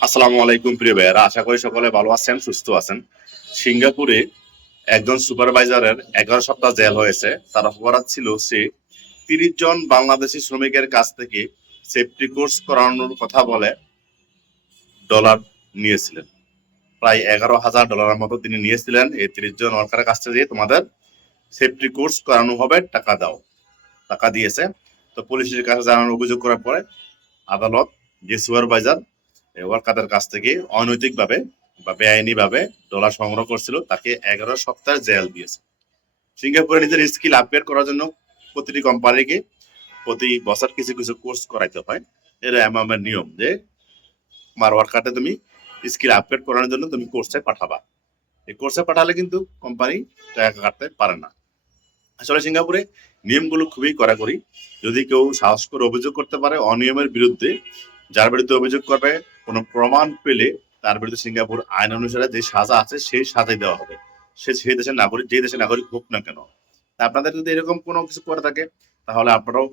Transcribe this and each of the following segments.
আসসালামু আলাইকুম প্রিয় ভাইয়েরা, আশা করি সকলে ভালো আছেন, সুস্থ আছেন। সিঙ্গাপুরে একজন সুপারভাইজারের 11 সপ্তাহ জেল হয়েছে। তার অপরাধ ছিল সে 30 জন বাংলাদেশি শ্রমিকের কাছ থেকে সেফটি কোর্স করানোর কথা বলে ডলার নিয়েছিলেন। প্রায় $11,000 মতো তিনি নিয়েছিলেন এই 30 জন ওয়ার্কারের কাছ থেকে, তোমাদের সেফটি কোর্স করানো হবে, টাকা দাও। টাকা দিয়েছে। তো পুলিশের কাছে জানানোর অভিযোগ করার পরে আদালত যে সুপারভাইজার ওয়ার্কারদের কাছ থেকে অনৈতিকভাবে বা বেআইনিভাবে ডলার সংগ্রহ করছিল তাকে 11 সপ্তাহের জেল দিয়েছে। সিঙ্গাপুরে নিজের স্কিল আপগ্রেড করার জন্য প্রতিটি কোম্পানিকে প্রতি বছর কিছু কিছু কোর্স করাইতে হয়। এটা এমএমের নিয়ম যে তোমার ওয়ার্কারটা তুমি স্কিল আপগ্রেড করানোর জন্য তুমি কোর্সে পাঠাবা। এই কোর্সে পাঠালে কিন্তু কোম্পানি টাকা কাটতে পারে না। আসলে সিঙ্গাপুরে নিয়মগুলো খুবই কড়াকড়ি। যদি কেউ সাহস করে অভিযোগ করতে পারে অনিয়মের বিরুদ্ধে, যার বিরুদ্ধে অভিযোগ করবে কোনো প্রমাণ পেলে তার বিরুদ্ধে সিঙ্গাপুর আইন অনুসারে যে সাজা আছে সেই সাজাই দেওয়া হবে, সে সেই দেশের নাগরিক, যে দেশের নাগরিক হোক না কেন। আপনাদের যদি এরকম কোনো কিছু করে থাকে তাহলে আপনারাও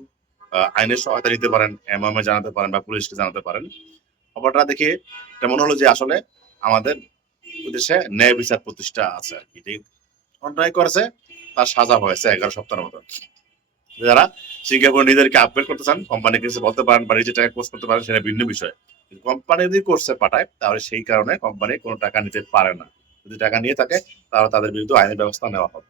আইনের সহায়তা নিতে পারেন, এমএমএ জানাতে পারেন বা পুলিশকে জানাতে পারেন। খবরটা দেখে এটা মনে হলো যে আসলে আমাদের দেশে ন্যায় বিচার প্রতিষ্ঠা আছে আর কি। যে অন্যায় করেছে তার সাজা হয়েছে 11 সপ্তাহের মতো। যারা সিঙ্গাপুর নিজেদেরকে আপগ্রেড করতে চান কোম্পানিকে কিছু বলতে পারেন বা নিজের টাকা কোর্স করতে পারেন, সেটা ভিন্ন বিষয়। কোম্পানি যদি কোর্সে পাঠায় তাহলে সেই কারণে কোম্পানি কোনো টাকা নিতে পারে না। যদি টাকা নিয়ে থাকে তাহলে তাদের বিরুদ্ধে আইনি ব্যবস্থা নেওয়া হবে।